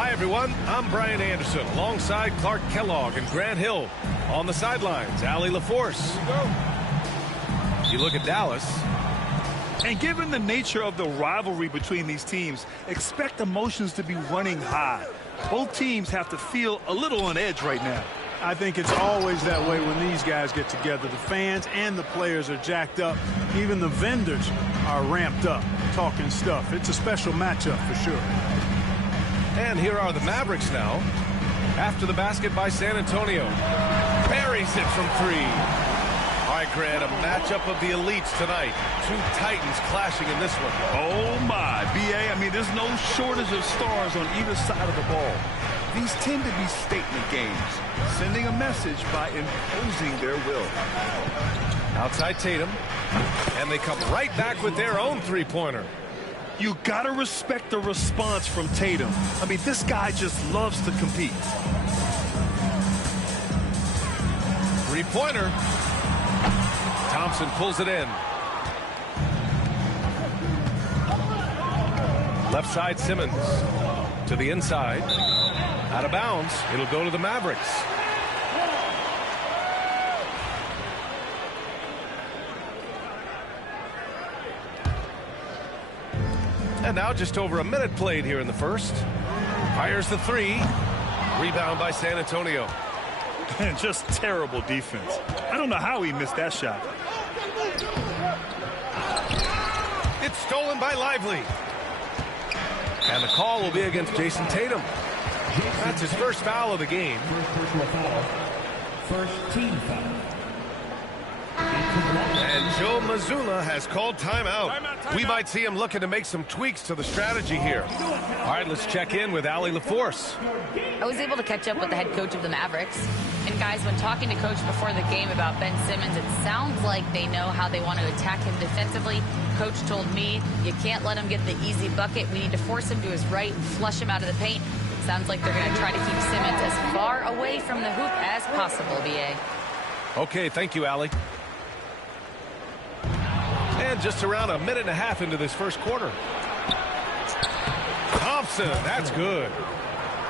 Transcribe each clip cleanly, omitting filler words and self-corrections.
Hi, everyone. I'm Brian Anderson alongside Clark Kellogg and Grant Hill. On the sidelines, Allie LaForce. You look at Dallas. And given the nature of the rivalry between these teams, expect emotions to be running high. Both teams have to feel a little on edge right now. I think it's always that way when these guys get together. The fans and the players are jacked up. Even the vendors are ramped up, talking stuff. It's a special matchup for sure. And here are the Mavericks now. After the basket by San Antonio. Buries it from three. All right, Grant, a matchup of the elites tonight. Two Titans clashing in this one. Oh, my. B.A., I mean, there's no shortage of stars on either side of the ball. These tend to be statement games, sending a message by imposing their will. Outside Tatum. And they come right back with their own three-pointer. You got to respect the response from Tatum. I mean, this guy just loves to compete. Three-pointer. Thompson pulls it in. Left side, Simmons. To the inside. Out of bounds. It'll go to the Mavericks. And now just over a minute played here in the first. Fires the three. Rebound by San Antonio. And just terrible defense. I don't know how he missed that shot. It's stolen by Lively. And the call will be against Jason Tatum. That's his first foul of the game. First personal foul. First team foul. And Joe Mazzulla has called timeout. We might see him looking to make some tweaks to the strategy here. All right, let's check in with Allie LaForce. I was able to catch up with the head coach of the Mavericks. And guys, when talking to coach before the game about Ben Simmons, it sounds like they know how they want to attack him defensively. Coach told me, you can't let him get the easy bucket. We need to force him to his right and flush him out of the paint. Sounds like they're going to try to keep Simmons as far away from the hoop as possible, BA. Okay, thank you, Allie. And just around a minute and a half into this first quarter. Thompson, that's good.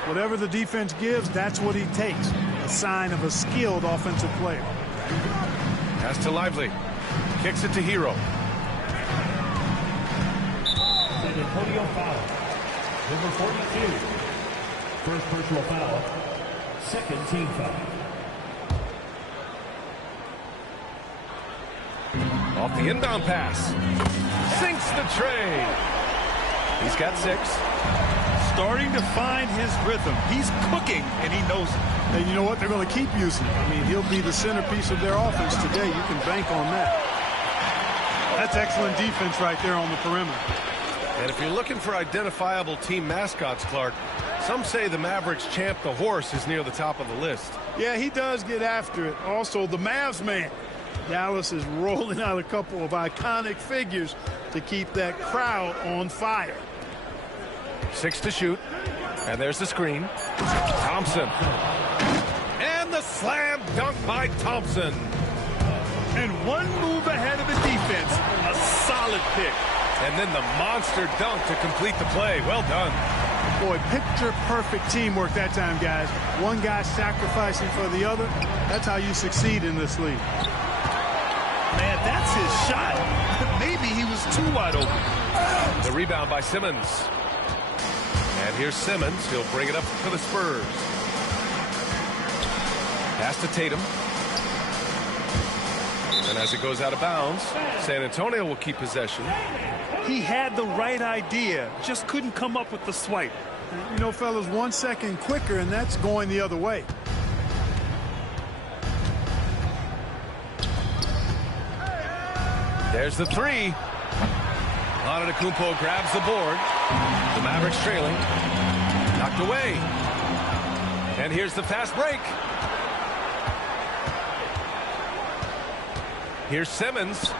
Whatever the defense gives, that's what he takes. A sign of a skilled offensive player. Pass to Lively. Kicks it to Hero. San Antonio foul. Number 42. First personal foul. Second team foul. Off the inbound pass. Sinks the tray. He's got 6. Starting to find his rhythm. He's cooking, and he knows it. And you know what? They're going to keep using him. I mean, he'll be the centerpiece of their offense today. You can bank on that. That's excellent defense right there on the perimeter. And if you're looking for identifiable team mascots, Clark, some say the Mavericks champ, the horse, is near the top of the list. Yeah, he does get after it. Also, the Mavs man. Dallas is rolling out a couple of iconic figures to keep that crowd on fire. 6 to shoot. And there's the screen. Thompson. And the slam dunk by Thompson. And one move ahead of the defense. A solid pick. And then the monster dunk to complete the play. Well done. Boy, picture-perfect teamwork that time, guys. One guy sacrificing for the other. That's how you succeed in this league. Man, that's his shot. Maybe he was too wide open. The rebound by Simmons. And here's Simmons. He'll bring it up for the Spurs. Pass to Tatum. And as it goes out of bounds, San Antonio will keep possession. He had the right idea, just couldn't come up with the swipe. You know, fellas, 1 second quicker, and that's going the other way. There's the 3. Antetokounmpo grabs the board. The Mavericks trailing. Knocked away. And here's the fast break. Here's Simmons.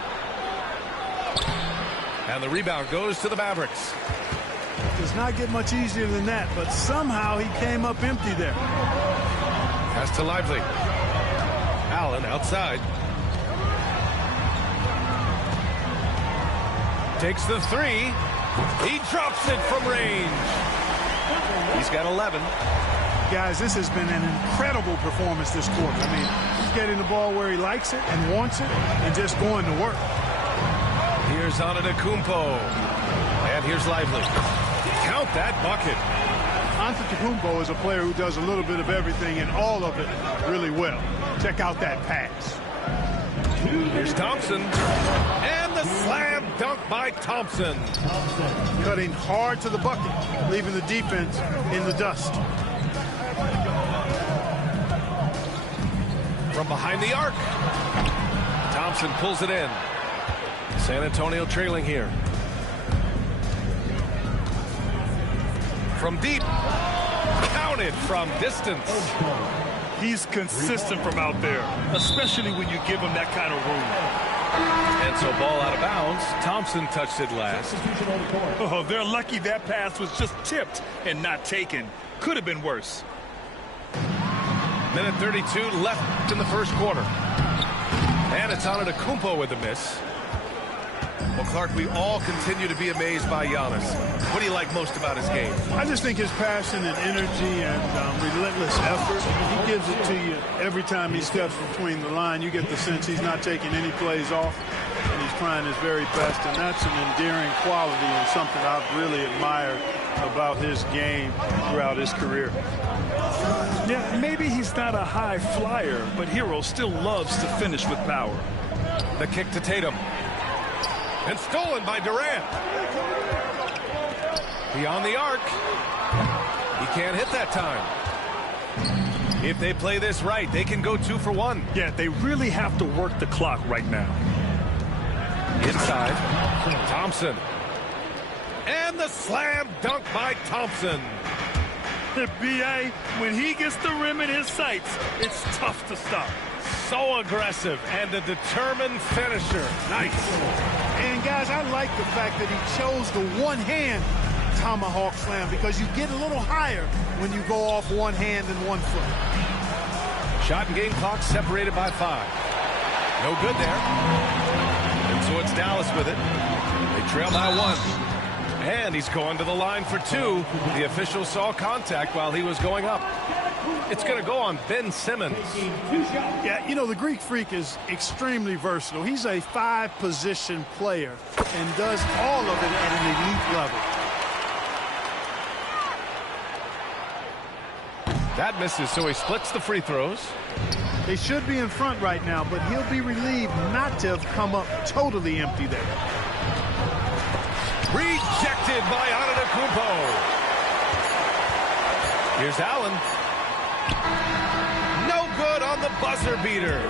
And the rebound goes to the Mavericks. Does not get much easier than that, but somehow he came up empty there. Pass to Lively. Allen outside. Takes the 3. He drops it from range. He's got 11. Guys, this has been an incredible performance this quarter. I mean, he's getting the ball where he likes it and wants it and just going to work. Here's Antetokounmpo. And here's Lively. Count that bucket. Antetokounmpo is a player who does a little bit of everything and all of it really well. Check out that pass. Here's Thompson. And the slam dunk by Thompson. Cutting hard to the bucket, leaving the defense in the dust. From behind the arc. Thompson pulls it in. San Antonio trailing here. From deep. Counted from distance. He's consistent from out there, especially when you give him that kind of room. And so ball out of bounds. Thompson touched it last. Oh, they're lucky that pass was just tipped and not taken. Could have been worse. Minute 32 left in the first quarter. And it's Antetokounmpo with a miss. Well, Clark, we all continue to be amazed by Giannis. What do you like most about his game? I just think his passion and energy and relentless effort. He gives it to you every time he steps between the line. You get the sense he's not taking any plays off, and he's trying his very best. And that's an endearing quality and something I've really admired about his game throughout his career. Yeah, maybe he's not a high flyer, but Hero still loves to finish with power. The kick to Tatum. And stolen by Durant. Beyond the arc. He can't hit that time. If they play this right, they can go 2 for 1. Yeah, they really have to work the clock right now. Inside, Thompson. And the slam dunk by Thompson. The BA, when he gets the rim in his sights, it's tough to stop. So aggressive and a determined finisher. Nice. And, guys, I like the fact that he chose the one-hand tomahawk slam because you get a little higher when you go off one hand and 1 foot. Shot and game clock separated by 5. No good there. And so it's Dallas with it. They trail by 1. And he's going to the line for 2. The official saw contact while he was going up. It's going to go on Ben Simmons. Yeah, you know, the Greek Freak is extremely versatile. He's a 5-position player and does all of it at an elite level. That misses, so he splits the free throws. They should be in front right now, but he'll be relieved not to have come up totally empty there. Rejected by Antetokounmpo. Here's Allen. No good on the buzzer beater.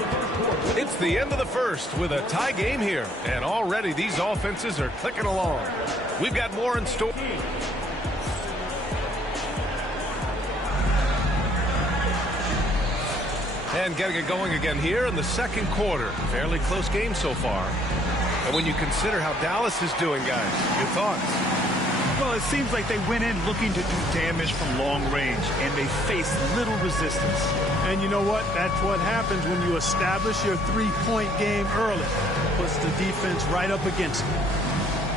It's the end of the first with a tie game here, and already these offenses are clicking along. We've got more in store. And getting it going again here in the second quarter. Fairly close game so far. And when you consider how Dallas is doing, guys, your thoughts? Well, it seems like they went in looking to do damage from long range, and they faced little resistance. And you know what? That's what happens when you establish your three-point game early. Puts the defense right up against it.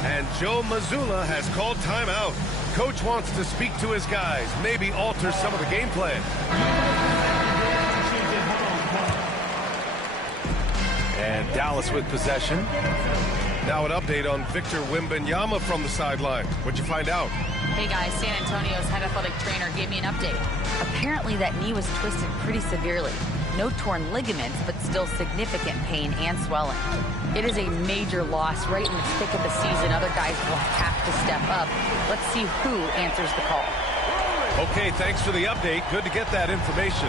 And Joe Mazzulla has called timeout. Coach wants to speak to his guys, maybe alter some of the game plan. And Dallas with possession. Now an update on Victor Wembanyama from the sideline. What'd you find out? Hey guys, San Antonio's head athletic trainer gave me an update. Apparently that knee was twisted pretty severely. No torn ligaments, but still significant pain and swelling. It is a major loss right in the thick of the season. Other guys will have to step up. Let's see who answers the call. Okay, thanks for the update. Good to get that information.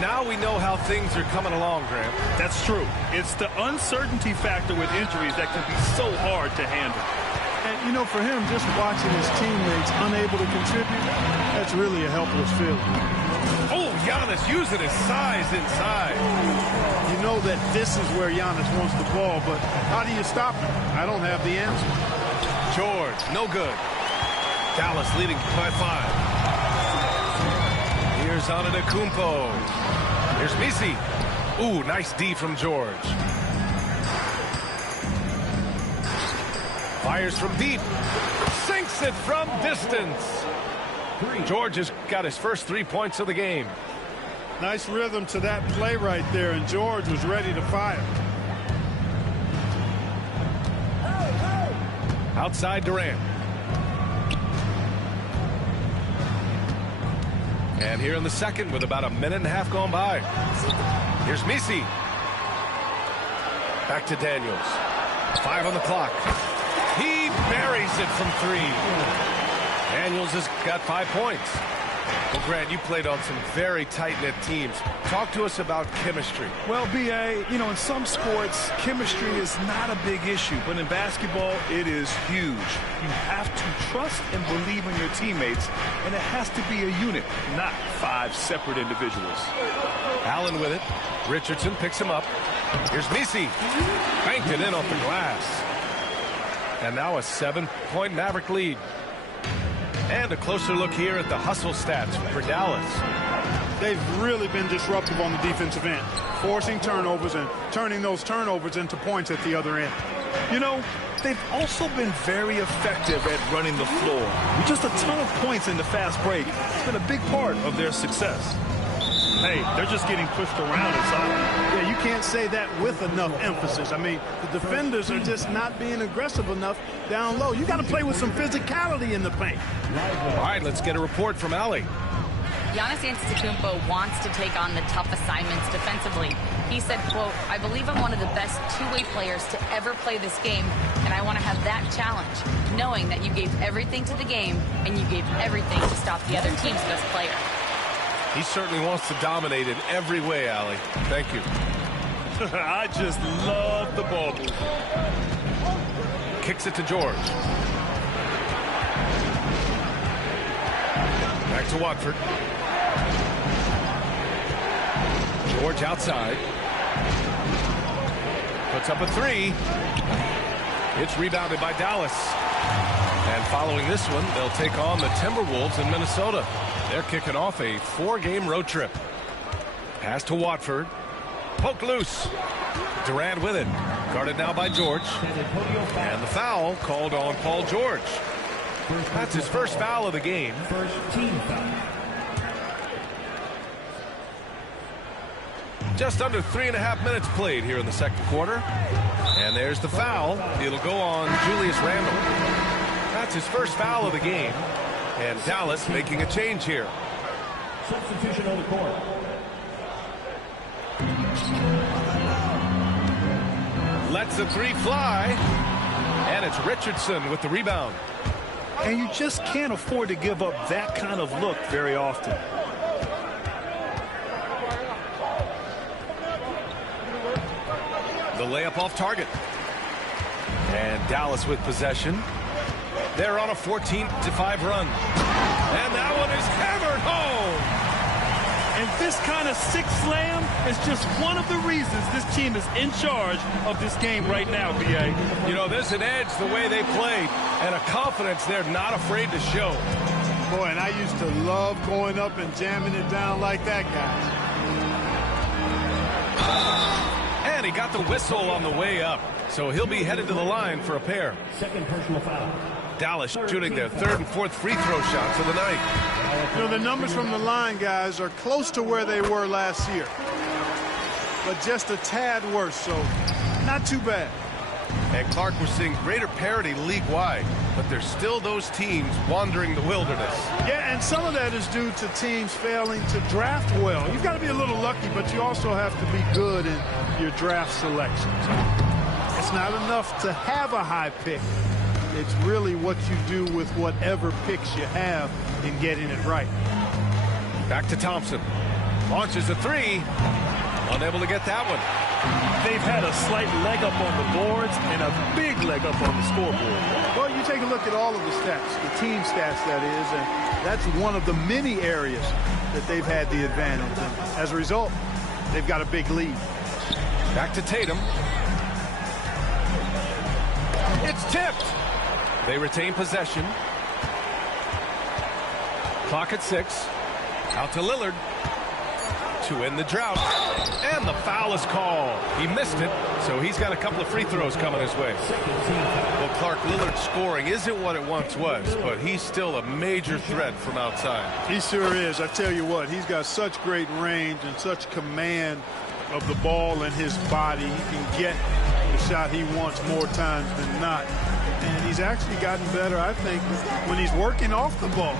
Now we know how things are coming along, Grant. That's true. It's the uncertainty factor with injuries that can be so hard to handle. And, you know, for him, just watching his teammates unable to contribute, that's really a helpless feeling. Oh, Giannis using his size inside. You know that this is where Giannis wants the ball, but how do you stop him? I don't have the answer. George, no good. Dallas leading by 5. Here's Antetokounmpo. Here's Messi. Ooh, nice D from George. Fires from deep. Sinks it from distance. George has got his first 3 points of the game. Nice rhythm to that play right there, and George was ready to fire. Outside Durant. And here in the second with about a minute and a half gone by. Here's Messi. Back to Daniels. 5 on the clock. He buries it from 3. Daniels has got 5 points. Well, Grant, you played on some very tight-knit teams. Talk to us about chemistry. Well, B.A., you know, in some sports, chemistry is not a big issue. But in basketball, it is huge. You have to trust and believe in your teammates, and it has to be a unit, not 5 separate individuals. Allen with it. Richardson picks him up. Here's Messi. Banked it in off the glass. And now a 7-point Maverick lead. And a closer look here at the hustle stats for Dallas. They've really been disruptive on the defensive end, forcing turnovers and turning those turnovers into points at the other end. You know, they've also been very effective at running the floor. With just a ton of points in the fast break, it's been a big part of their success. Hey, they're just getting pushed around inside. Yeah, you can't say that with enough emphasis. I mean, the defenders are just not being aggressive enough down low. You got to play with some physicality in the paint. All right, let's get a report from Allie. Giannis Antetokounmpo wants to take on the tough assignments defensively. He said, quote, "I believe I'm one of the best two-way players to ever play this game, and I want to have that challenge, knowing that you gave everything to the game and you gave everything to stop the other team's best player." He certainly wants to dominate in every way, Allie. Thank you. I just love the ball movement. Kicks it to George. Back to Watford. George outside. Puts up a three. It's rebounded by Dallas. And following this one, they'll take on the Timberwolves in Minnesota. They're kicking off a 4-game road trip. Pass to Watford. Poked loose. Durant with it. Guarded now by George. And the foul called on Paul George. That's his first foul of the game. First team foul. Just under 3.5 minutes played here in the second quarter. And there's the foul. It'll go on Julius Randle. That's his first foul of the game. And Dallas making a change here. Substitution on the court. Lets the three fly. And it's Richardson with the rebound. And you just can't afford to give up that kind of look very often. The layup off target. And Dallas with possession. They're on a 14-5 run. And that one is hammered home. And this kind of sixth slam is just one of the reasons this team is in charge of this game right now, B.A. You know, there's an edge the way they played and a confidence they're not afraid to show. Boy, and I used to love going up and jamming it down like that, guys. And he got the whistle on the way up, so he'll be headed to the line for a pair. Second personal foul. Dallas shooting their third and fourth free throw shots of the night. You know, the numbers from the line, guys, are close to where they were last year. But just a tad worse, so not too bad. And Clark, we're seeing greater parity league-wide, but there's still those teams wandering the wilderness. Yeah, and some of that is due to teams failing to draft well. You've got to be a little lucky, but you also have to be good in your draft selections. It's not enough to have a high pick. It's really what you do with whatever picks you have in getting it right. Back to Thompson. Launches a three. Unable to get that one. They've had a slight leg up on the boards and a big leg up on the scoreboard. Well, you take a look at all of the stats, the team stats, that is, and that's one of the many areas that they've had the advantage. And as a result, they've got a big lead. Back to Tatum. It's tipped. They retain possession. Clock at 6. Out to Lillard. To end the drought. And the foul is called. He missed it, so he's got a couple of free throws coming his way. Well, Clark, Lillard's scoring isn't what it once was, but he's still a major threat from outside. He sure is. I tell you what, he's got such great range and such command of the ball in his body. He can get the shot he wants more times than not. And he's actually gotten better, I think, when he's working off the ball.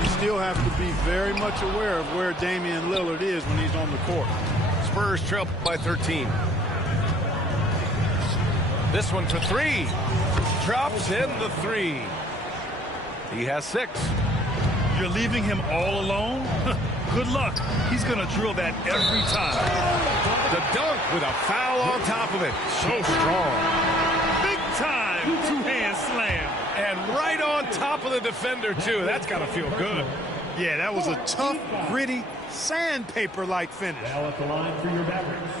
You still have to be very much aware of where Damian Lillard is when he's on the court. Spurs trail by 13. This one for three. Drops in the three. He has 6. You're leaving him all alone? Good luck. He's going to drill that every time. The dunk with a foul on top of it. So strong. Big time two-hand slam. And right on top of the defender, too. That's got to feel good. Yeah, that was a tough, gritty, sandpaper-like finish. Now at the line for your Mavericks.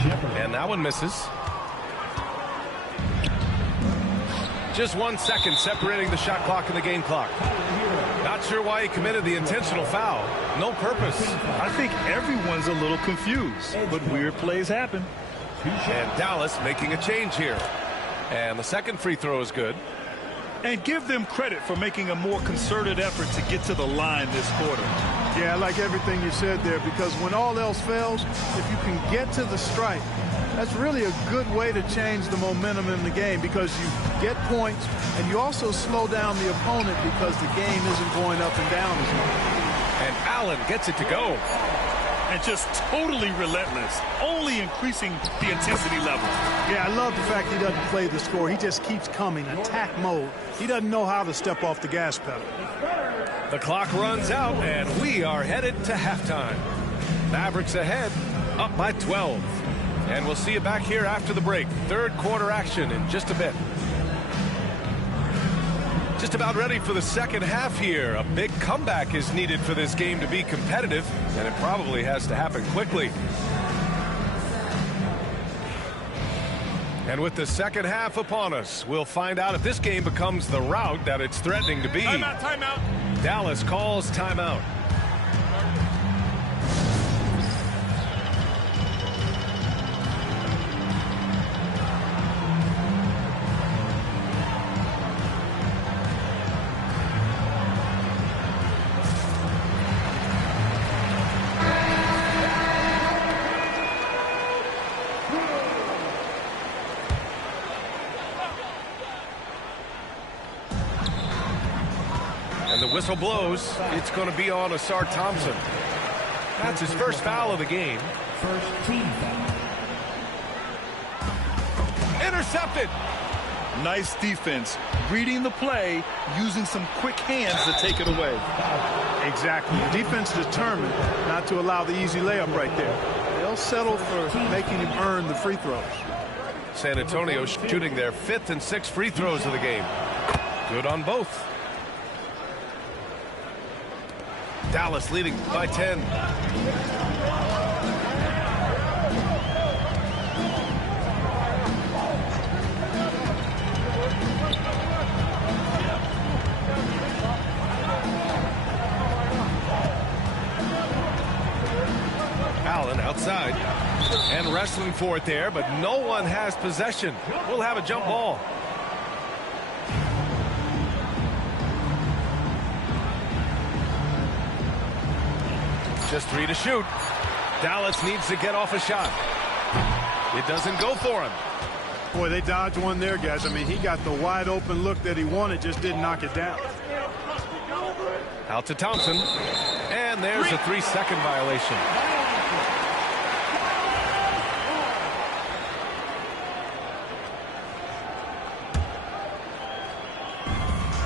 Shepherd. And that one misses. Just 1 second separating the shot clock and the game clock. Not sure why he committed the intentional foul. No purpose. I think everyone's a little confused, but weird plays happen. And Dallas making a change here. And the second free throw is good. And give them credit for making a more concerted effort to get to the line this quarter. Yeah, I like everything you said there, because when all else fails, if you can get to the stripe, that's really a good way to change the momentum in the game, because you get points and you also slow down the opponent because the game isn't going up and down as much. And Allen gets it to go. and just totally relentless, only increasing the intensity level. Yeah, I love the fact he doesn't play the score. He just keeps coming, attack mode. He doesn't know how to step off the gas pedal. The clock runs out, and we are headed to halftime. Mavericks ahead, up by 12. And we'll see you back here after the break. Third quarter action in just a bit. Just about ready for the second half here. A big comeback is needed for this game to be competitive, and it probably has to happen quickly. And with the second half upon us, we'll find out if this game becomes the rout that it's threatening to be. Timeout, timeout. Dallas calls timeout. And the whistle blows. It's going to be on Ausar Thompson. That's his first foul of the game. First team foul. Intercepted. Nice defense. Reading the play, using some quick hands to take it away. Exactly. The defense determined not to allow the easy layup right there. They'll settle for making him earn the free throws. San Antonio shooting their 5th and 6th free throws of the game. Good on both. Dallas leading by 10. Allen outside and wrestling for it there, but no one has possession. We'll have a jump ball. Just 3 to shoot. Dallas needs to get off a shot. It doesn't go for him. Boy, they dodged one there, guys. I mean, he got the wide open look that he wanted, just didn't knock it down. Out to Thompson. And there's a 3-second violation.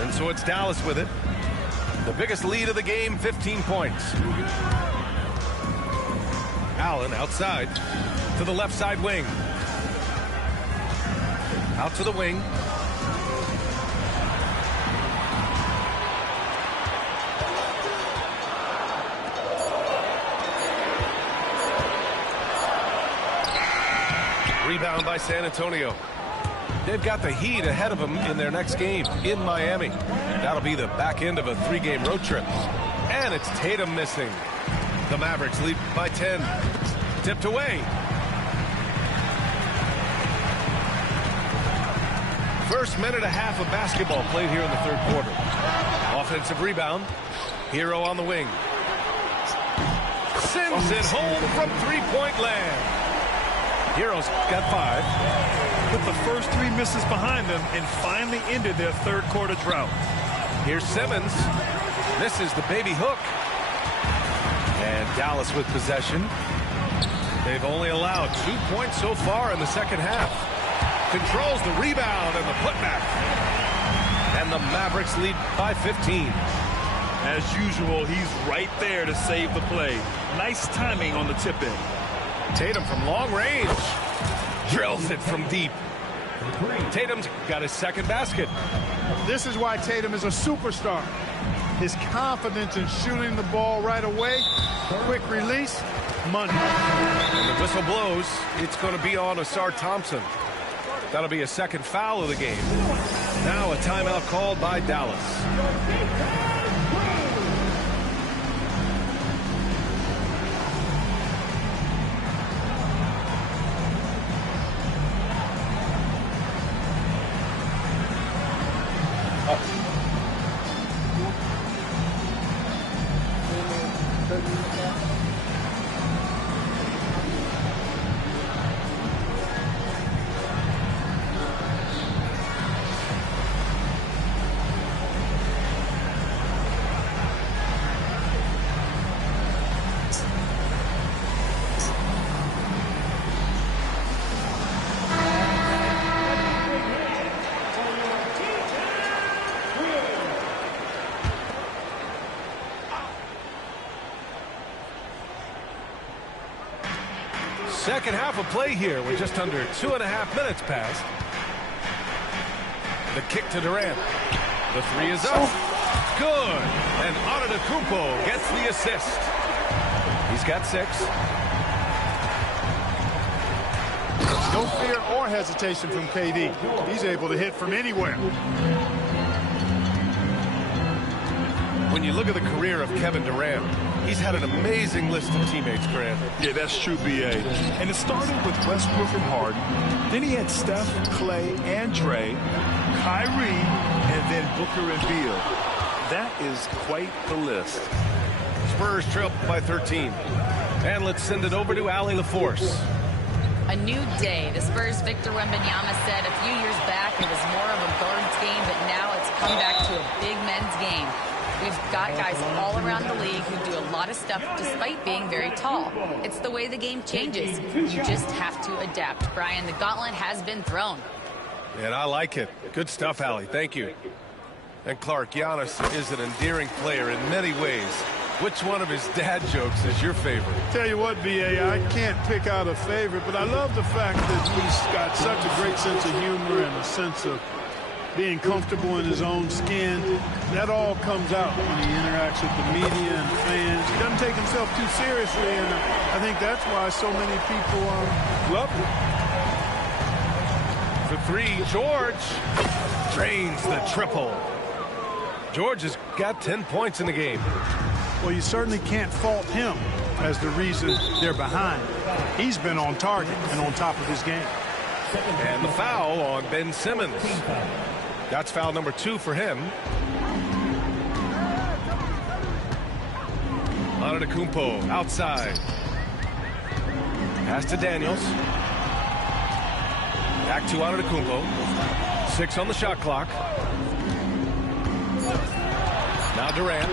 And so it's Dallas with it. The biggest lead of the game, 15 points. Allen outside to the left side wing. Out to the wing. Rebound by San Antonio. They've got the Heat ahead of them in their next game in Miami. That'll be the back end of a 3-game road trip. And it's Tatum missing. The Mavericks lead by 10. Tipped away. First minute and a half of basketball played here in the third quarter. Offensive rebound. Hero on the wing. Sends it home from three-point land. Hero's got 5. Put the first 3 misses behind them and finally ended their third quarter drought. Here's Simmons. Misses the baby hook. And Dallas with possession. They've only allowed 2 points so far in the second half. Controls the rebound and the putback. And the Mavericks lead by 15. As usual, he's right there to save the play. Nice timing on the tip-in. Tatum from long range. Drills it from deep. Tatum's got his second basket. This is why Tatum is a superstar. His confidence in shooting the ball right away, quick release, money. And the whistle blows. It's going to be on Ausar Thompson. That'll be a second foul of the game. Now a timeout called by Dallas. Second half of play here. We're just under 2.5 minutes past. The kick to Durant. The three is up. Good. And Antetokounmpo gets the assist. He's got 6. No fear or hesitation from KD. He's able to hit from anywhere. When you look at the career of Kevin Durant, he's had an amazing list of teammates, Grant. Yeah, that's true, B.A. And it started with Westbrook and Harden. Then he had Steph, Clay, and Dre, Kyrie, and then Booker and Beal. That is quite the list. Spurs trail by 13. And let's send it over to Allie LaForce. A new day. The Spurs' Victor Wembanyama said a few years back it was more of a guards game, but now it's come back to a big men's game. We've got guys all around the league who do a lot of stuff despite being very tall. It's the way the game changes. You just have to adapt. Brian, the gauntlet has been thrown. And I like it. Good stuff, Allie. Thank you. And Clark, Giannis is an endearing player in many ways. Which one of his dad jokes is your favorite? Tell you what, B.A., I can't pick out a favorite, but I love the fact that he's got such a great sense of humor and a sense of being comfortable in his own skin. That all comes out when he interacts with the media and fans. He doesn't take himself too seriously, and I think that's why so many people love him. For 3, George drains the triple. George has got 10 points in the game. Well, you certainly can't fault him as the reason they're behind. He's been on target and on top of his game. And the foul on Ben Simmons. That's foul number 2 for him. Antetokounmpo outside. Pass to Daniels. Back to Antetokounmpo. 6 on the shot clock. Now Durant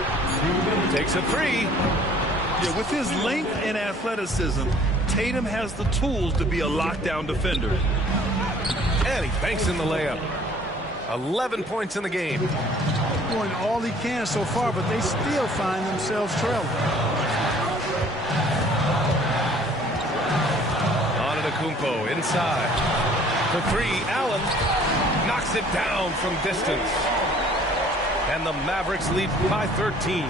takes a 3. Yeah, with his length and athleticism, Tatum has the tools to be a lockdown defender. And he banks in the layup. 11 points in the game. Doing all he can so far, but they still find themselves trailing. Antetokounmpo inside. For 3, Allen knocks it down from distance. And the Mavericks lead by 13.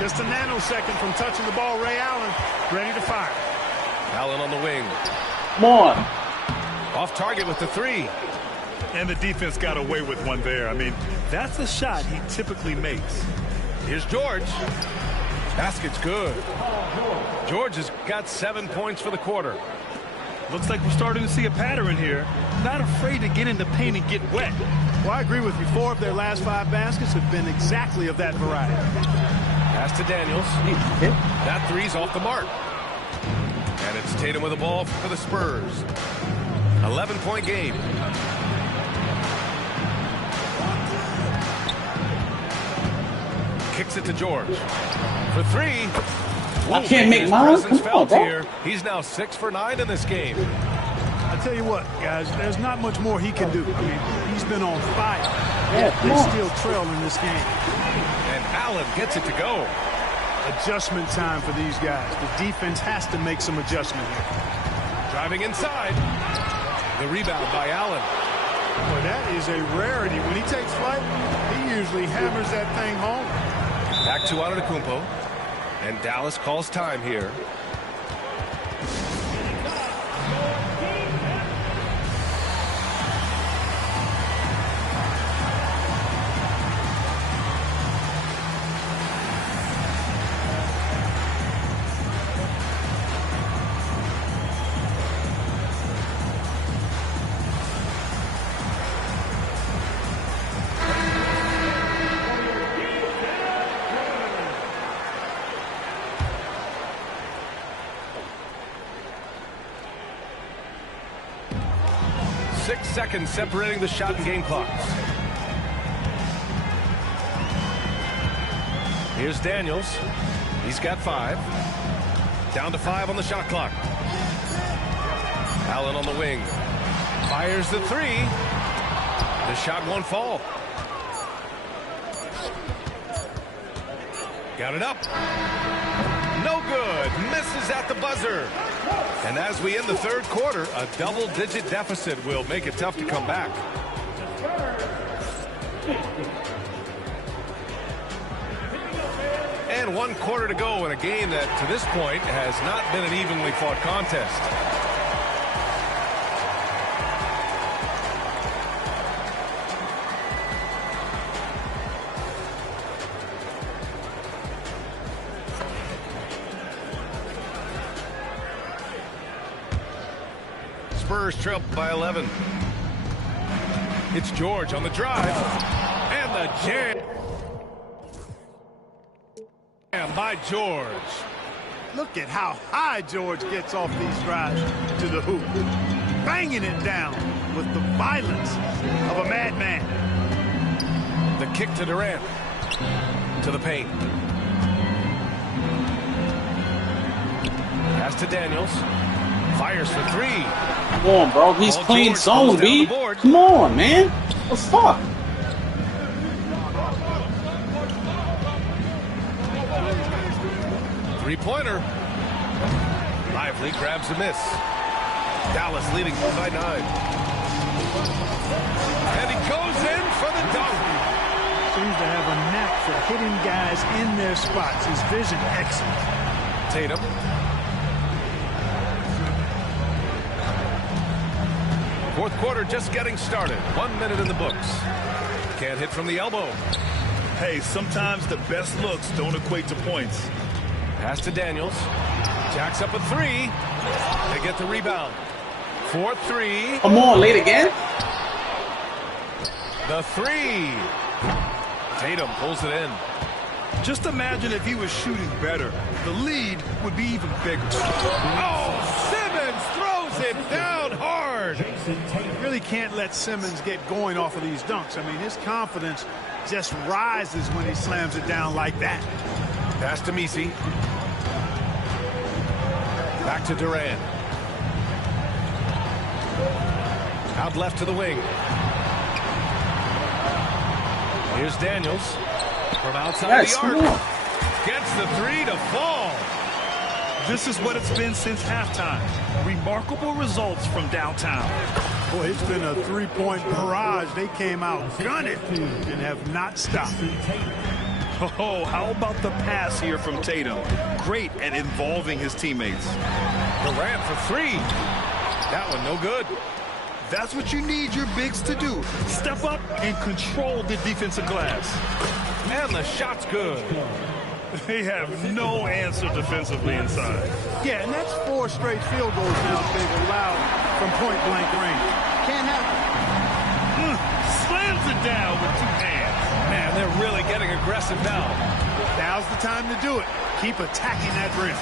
Just a nanosecond from touching the ball. Ray Allen ready to fire. Allen on the wing. Come on. Off target with the 3. And the defense got away with one there. I mean, that's a shot he typically makes. Here's George. Basket's good. George has got 7 points for the quarter. Looks like we're starting to see a pattern here. Not afraid to get in the paint and get wet. Well, I agree with you. 4 of their last 5 baskets have been exactly of that variety. Pass to Daniels. That 3's off the mark. And it's Tatum with the ball for the Spurs. 11-point game. Kicks it to George. For 3. I can't make mine. Come on, bro. Here. He's now 6 for 9 in this game. I tell you what, guys, there's not much more he can do. I mean, he's been on fire. Yeah, They still trail in this game. And Allen gets it to go. Adjustment time for these guys. The defense has to make some adjustment here. Driving inside. The rebound by Allen. Boy, that is a rarity. When he takes flight, he usually hammers that thing home. Back to Antetokounmpo. And Dallas calls time here. Seconds separating the shot and game clocks. Here's Daniels. He's got 5. Down to 5 on the shot clock. Allen on the wing. Fires the 3. The shot won't fall. Got it up. No good. Misses. misses at the buzzer. And as we end the third quarter, a double-digit deficit will make it tough to come back. And 1 quarter to go in a game that, to this point, has not been an evenly fought contest. Spurs trail by 11. It's George on the drive. And the jam by George. Look at how high George gets off these drives to the hoop. Banging it down with the violence of a madman. The kick to Durant. To the paint. Pass to Daniels. Fires for 3. Come on, bro. He's playing zone, B. Come on, man. What the fuck? Three-pointer. Lively grabs a miss. Dallas leading by 9. And he goes in for the dunk. Seems to have a knack for hitting guys in their spots. His vision excellent. Tatum. Fourth quarter just getting started. 1 minute in the books. Can't hit from the elbow. Hey, sometimes the best looks don't equate to points. Pass to Daniels. Jacks up a 3. They get the rebound. 4-3. Come on, late again? The 3. Tatum pulls it in. Just imagine if he was shooting better. The lead would be even bigger. Oh, Simmons throws it down hard. You really can't let Simmons get going off of these dunks. I mean, his confidence just rises when he slams it down like that. Pass to Messi. Back to Durant. Out left to the wing. Here's Daniels. From outside the arc. Gets the 3 to fall. This is what it's been since halftime. Remarkable results from downtown. Boy, it's been a three-point barrage. They came out gunning and have not stopped. Oh, how about the pass here from Tatum? Great at involving his teammates. Durant for 3. That one no good. That's what you need your bigs to do. Step up and control the defensive glass. And the shot's good. They have no answer defensively inside. Yeah, and that's 4 straight field goals now they've allowed from point-blank range. Can't have it. Slams it down with 2 hands. Man, they're really getting aggressive now. Now's the time to do it. Keep attacking that rim.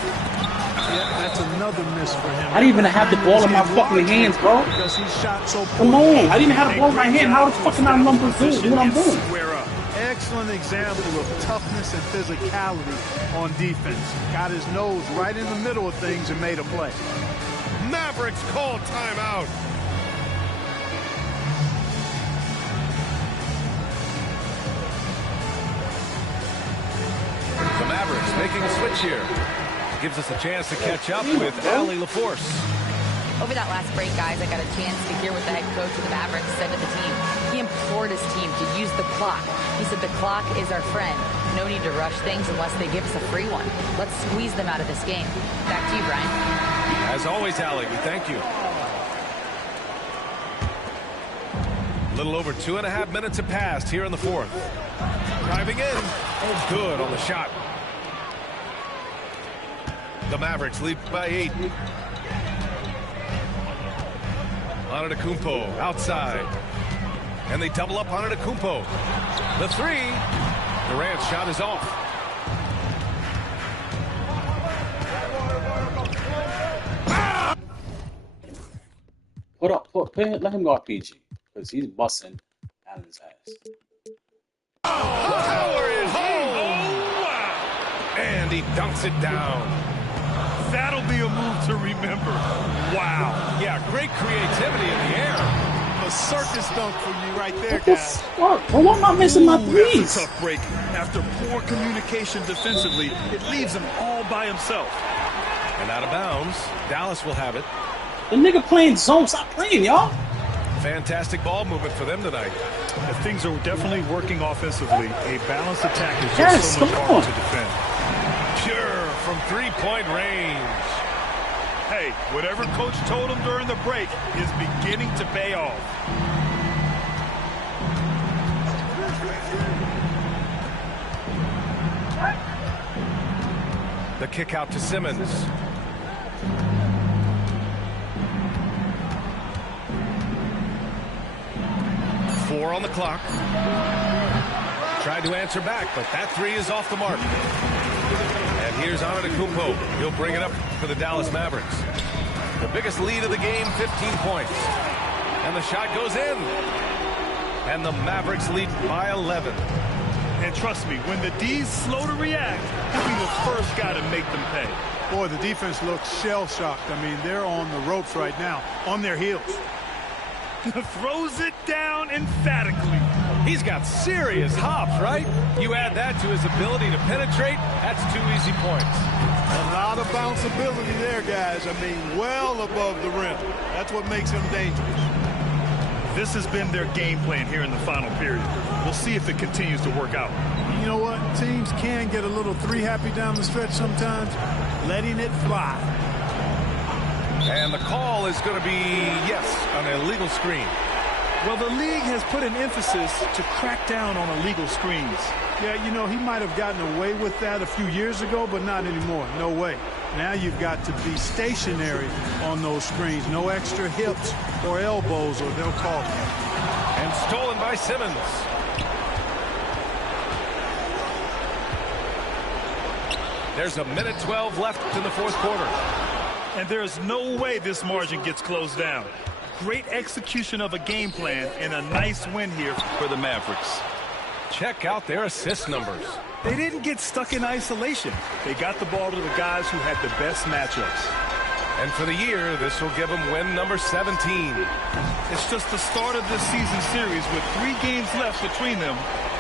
Yeah, that's another miss for him. I didn't even have the ball in my fucking hands, bro. Because he shot so Come on. I didn't have the ball in my hand. How the fuck am I number 2? What I'm doing? Excellent example of toughness and physicality on defense. Got his nose right in the middle of things and made a play. Mavericks call timeout. The Mavericks making a switch here. Gives us a chance to catch up with Allie LaForce. Over that last break, guys, I got a chance to hear what the head coach of the Mavericks said to the team. He implored his team to use the clock. He said the clock is our friend. No need to rush things unless they give us a free one. Let's squeeze them out of this game. Back to you, Brian. As always, Allie, we thank you. A little over 2.5 minutes have passed here in the fourth. Driving in. Oh, good on the shot. The Mavericks lead by 8. Antetokounmpo outside. And they double up on Antetokounmpo. The 3. Durant's shot is off. Let him go RPG. Because he's busting Allen's ass. Power it home! Oh, wow. And he dunks it down. That'll be a move to remember. Wow. Yeah, great creativity in the air. A circus dunk for you right there, What the guys. fuck? Bro, why am I missing my That's threes? a tough break. After poor communication defensively, it leaves him all by himself. And out of bounds. Dallas will have it. The nigga playing zone. Stop playing, y'all. Fantastic ball movement for them tonight. And things are definitely working offensively. A balanced attack is just Yes, so much come harder on. to defend. Pure from three-point range. Hey, whatever coach told him during the break is beginning to pay off. The kick out to Simmons. Four on the clock. Tried to answer back, but that three is off the mark. And here's Antetokounmpo. He'll bring it up for the Dallas Mavericks. The biggest lead of the game, 15 points. And the shot goes in. And the Mavericks lead by 11. And trust me, when the D's slow to react, he'll be the first guy to make them pay. Boy, the defense looks shell-shocked. I mean, they're on the ropes right now, on their heels. Throws it down emphatically. He's got serious hops, right? You add that to his ability to penetrate, that's 2 easy points. A lot of bounceability there, guys. I mean, well above the rim. That's what makes him dangerous. This has been their game plan here in the final period. We'll see if it continues to work out. You know what? Teams can get a little three-happy down the stretch sometimes, letting it fly. And the call is going to be, yes, an illegal screen. Well, the league has put an emphasis to crack down on illegal screens. Yeah, you know, he might have gotten away with that a few years ago, but not anymore. No way. Now you've got to be stationary on those screens. No extra hips or elbows, or they'll call it. And stolen by Simmons. There's a minute 12 left in the fourth quarter. And there's no way this margin gets closed down. Great execution of a game plan and a nice win here for the Mavericks. Check out their assist numbers. They didn't get stuck in isolation. They got the ball to the guys who had the best matchups. And for the year, this will give them win number 17. It's just the start of this season series with 3 games left between them,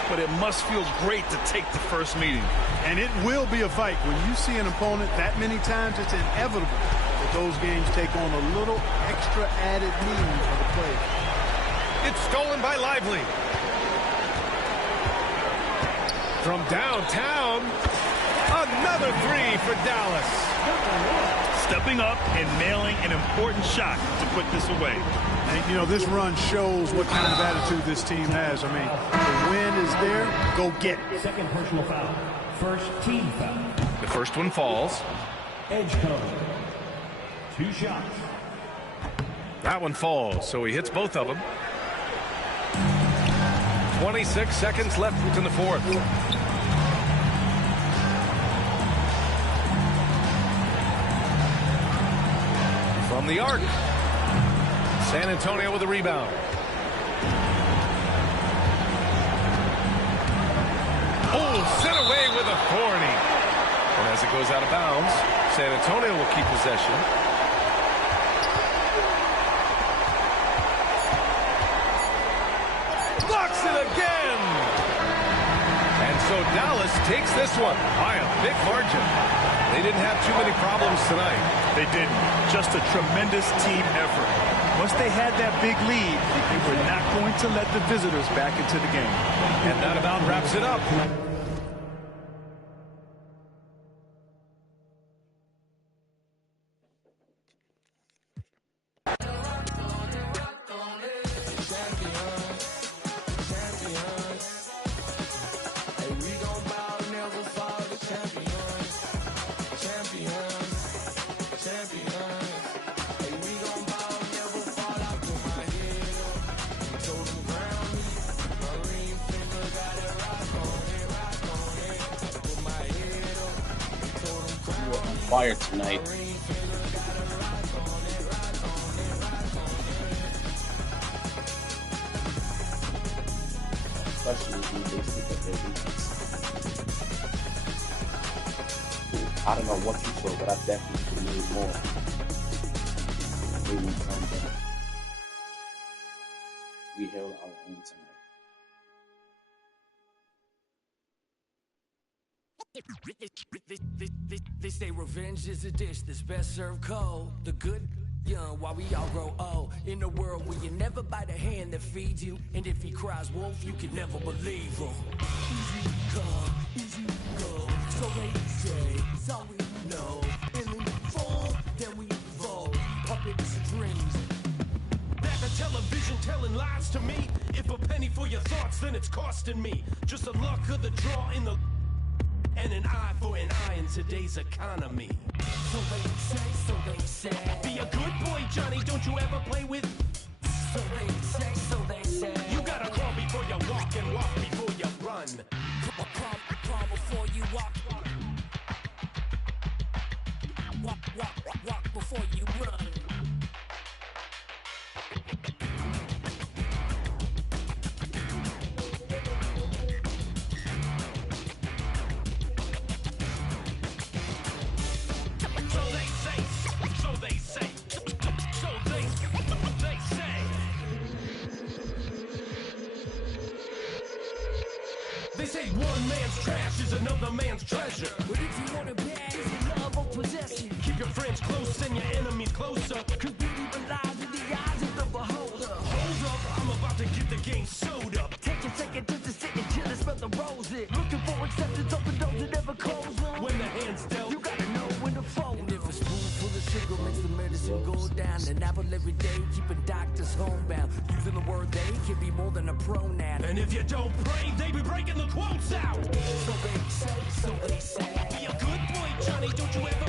but it must feel great to take the first meeting. And it will be a fight. When you see an opponent that many times, it's inevitable that those games take on a little extra added meaning for the players. It's stolen by Lively. From downtown, another three for Dallas. Stepping up and nailing an important shot to put this away. And, you know, this run shows what kind of attitude this team has. I mean, the win is there. Go get it. Second personal foul. First team foul. The first one falls. Edge code. 2 shots. That one falls, so he hits both of them. 26 seconds left in the fourth. From the arc. San Antonio with a rebound. Oh, sent away with authority. And as it goes out of bounds, San Antonio will keep possession. Blocks it again. And so Dallas takes this one by a big margin. They didn't have too many problems tonight. They didn't. Just a tremendous team effort. Once they had that big lead, they were not going to let the visitors back into the game. And that about wraps it up. Fire tonight. Especially when they stick up their defense. I don't know what you saw, but I definitely need more. We need something. We held our own tonight. They say revenge is a dish that's best served cold. The good young while we all grow old. In a world where you never bite a hand that feeds you, and if he cries wolf, you can never believe him. Easy come, easy go. So they say, it's all we know. And when we fall, then we evolve. Puppet strings. Back on television telling lies to me. If a penny for your thoughts, then it's costing me. Just the luck of the draw in the... And an eye for an eye in today's economy. So they say. Be a good boy, Johnny, don't you ever play with... So they say. You gotta crawl before you walk and walk before you run. Crawl before you walk. Walk before you run. They say one man's trash is another man's treasure. But if you want it bad, is it love or possession? Keep your friends close and your enemies closer. Cause beauty lies in the eyes of the beholder. Hold up, I'm about to get the game sewed up. Take a second just to sit and chill and smell the roses. Looking for acceptance, open doors that never close them. When the hand's dealt, you gotta know when to fold. And if a spoonful of sugar makes the medicine go down, an apple every day, keeping doctors homebound. Using the word they can be more than a pronoun. And if you don't pray, they be breaking the quotes out. So they say. Be a good boy, Johnny, don't you ever